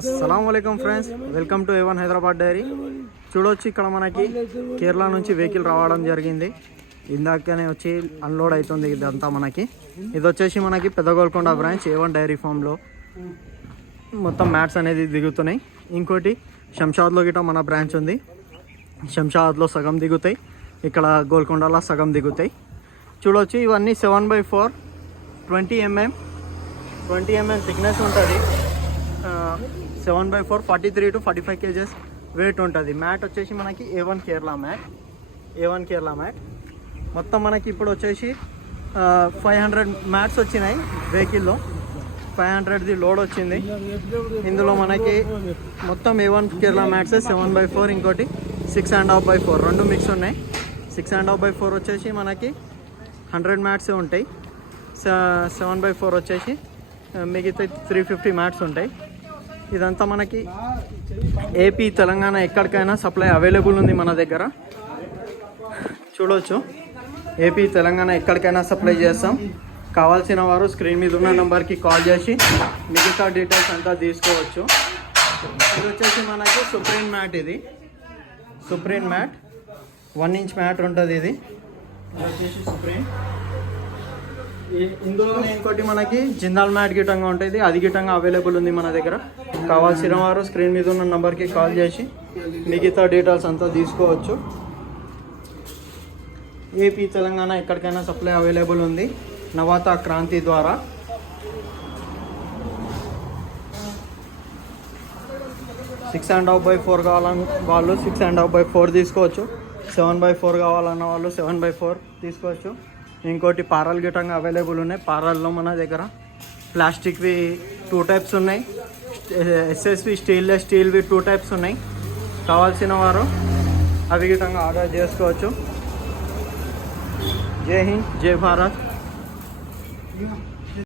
అస్సలాముఅలైకుం friends, welcome to A1 Hyderabad diary. చూడొచ్చు ఇక్కడ మనకి కేరళ నుంచి వెహికల్ రావడం జరిగింది. ఇందాకనే వచ్చి అన్లోడ్ అవుతుంది. ఇదంతా మనకి ఇది వచ్చేసి మనకి పెద్ద గోల్కొండ బ్రాంచ్ A1 డైరీ ఫామ్లో మొత్తం మ్యాట్స్ అనేది దిగుతున్నాయి. ఇంకోటి శంషాబాద్లో గిట్ట మన బ్రాంచ్ ఉంది. శంషాబాద్లో సగం దిగుతాయి, ఇక్కడ గోల్కొండలో సగం దిగుతాయి. చూడొచ్చు ఇవన్నీ 7/4 20 mm థిక్నెస్ ఉంటుంది. 7/4 43 to 45 kgs వెయిట్ ఉంటుంది. మ్యాట్ వచ్చేసి మనకి A1 కేరళ మ్యాట్. మొత్తం మనకి ఇప్పుడు వచ్చేసి 500 మ్యాట్స్ వచ్చినాయి వెహికల్లో. 500ది లోడ్ వచ్చింది. ఇందులో మనకి మొత్తం A1 కేరళ మ్యాట్స్ 7/4, ఇంకోటి 6.5/4 రెండు మిక్స్ ఉన్నాయి. 6.5/4 వచ్చేసి మనకి 100 మ్యాట్స్ ఉంటాయి. 7/4 వచ్చేసి మిగతా 350 మ్యాట్స్ ఉంటాయి. ఇదంతా మనకి ఏపీ తెలంగాణ ఎక్కడికైనా సప్లై అవైలబుల్ ఉంది మన దగ్గర. చూడవచ్చు, ఏపీ తెలంగాణ ఎక్కడికైనా సప్లై చేస్తాం. కావాల్సిన వారు స్క్రీన్ మీద ఉన్న నెంబర్కి కాల్ చేసి మిగతా డీటెయిల్స్ అంతా తీసుకోవచ్చు. ఇది వచ్చేసి మనకి సుప్రీం మ్యాట్ 1 inch మ్యాట్ ఉంటుంది. ఇది వచ్చేసి సుప్రీం. ఇందులో ఇంకోటి మనకి జిందాల్ మ్యాట్ గిట్టంగా ఉంటుంది. అది గిట్టంగా అవైలబుల్ ఉంది మన దగ్గర. కావాల్సిన వారు స్క్రీన్ మీద ఉన్న నెంబర్కి కాల్ చేసి మిగతా డీటెయిల్స్ అంతా తీసుకోవచ్చు. ఏపీ తెలంగాణ ఎక్కడికైనా సప్లై అవైలబుల్ ఉంది నవాతా క్రాంతి ద్వారా. సిక్స్ అండ్ హాఫ్ బై 4 కావాలన్న వాళ్ళు 6.5/4 తీసుకోవచ్చు. 7/4 కావాలన్న వాళ్ళు 7/4 తీసుకోవచ్చు. ఇంకోటి పారాల్ గిట్టంగా అవైలబుల్ ఉన్నాయి. పారాల్లో మన దగ్గర ప్లాస్టిక్వి 2 types ఉన్నాయి. ఎస్ఎస్వి స్టీల్వి 2 types ఉన్నాయి. కావాల్సిన వారు అవి గిట్టంగా ఆర్డర్ చేసుకోవచ్చు. జై హింద్, జై భారత్.